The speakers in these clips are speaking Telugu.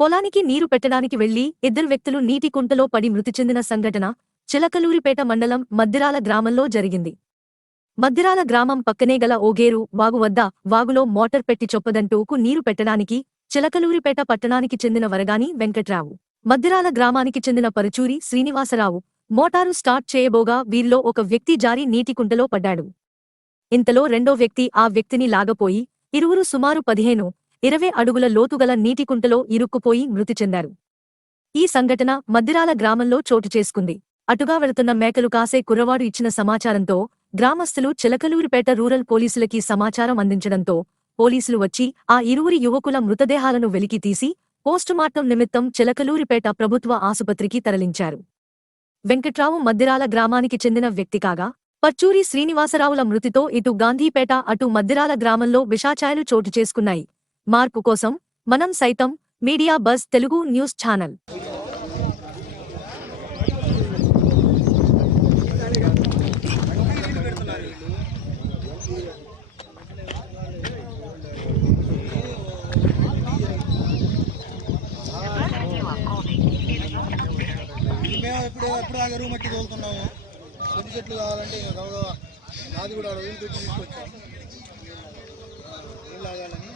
పొలానికి నీరు పెట్టడానికి వెళ్లి ఇద్దరు వ్యక్తులు నీటి కుంటలో పడి మృతి చెందిన సంఘటన చిలకలూరిపేట మండలం మద్దిరాల గ్రామంలో జరిగింది. మద్దిరాల గ్రామం పక్కనే గల ఓగేరు వాగు వద్ద వాగులో మోటార్ పెట్టి చొప్పదంటూకు నీరు పెట్టడానికి చిలకలూరిపేట పట్టణానికి చెందిన వరగాని వెంకట్రావు, మద్దిరాల గ్రామానికి చెందిన పరుచూరి శ్రీనివాసరావు మోటారు స్టార్ట్ చేయబోగా వీరిలో ఒక వ్యక్తి జారి నీటి కుంటలో పడ్డాడు. ఇంతలో రెండో వ్యక్తి ఆ వ్యక్తిని లాగపోయి ఇరువురు సుమారు 15-20 అడుగుల లోతుగల నీటికుంటలో ఇరుక్కుపోయి మృతి చెందారు. ఈ సంఘటన మద్దిరాల గ్రామంలో చోటు చేసుకుంది. అటుగా వెళుతున్న మేకలు కాసే కుర్రవాడు ఇచ్చిన సమాచారంతో గ్రామస్తులు చిలకలూరిపేట రూరల్ పోలీసులకి సమాచారం అందించడంతో పోలీసులు వచ్చి ఆ ఇరువురి యువకుల మృతదేహాలను వెలికి తీసి పోస్టుమార్టం నిమిత్తం చిలకలూరిపేట ప్రభుత్వ ఆసుపత్రికి తరలించారు. వెంకట్రావు మద్దిరాల గ్రామానికి చెందిన వ్యక్తి కాగా పర్చూరి శ్రీనివాసరావుల మృతితో ఇటు గాంధీపేట అటు మద్దిరాల గ్రామంలో విషాచాయలు చోటు చేసుకున్నాయి. మార్పు కోసం మనం సైతం media buzz Telugu news channel. ఎప్పుడు ఆగే రూమ్ మట్టి తోలుతున్నాము. కొద్ది చెట్లు కావాలంటే నాది కూడా రోజులు పెట్టి తీసుకొచ్చాము. నీళ్ళు ఆగాలని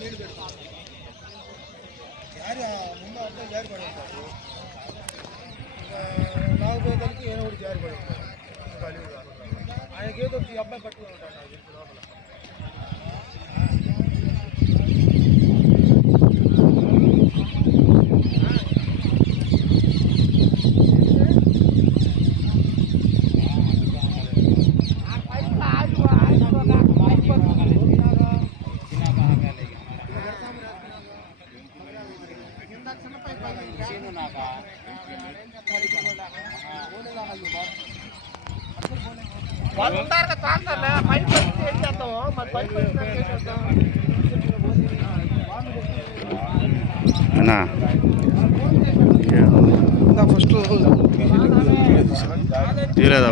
నీళ్ళు పెడతాం. ముందు అబ్బాయి జారి పడి ఉంటారు. నాలుగోదలకి ఏదో ఒకటి జారి పడి ఉంటారు. ఆయనకి ఏదో ఒకటి అబ్బాయి పట్టుకుని ఉంటాడు నాకు తెలిసి లోపల. ఫస్ట్ తీయలేదా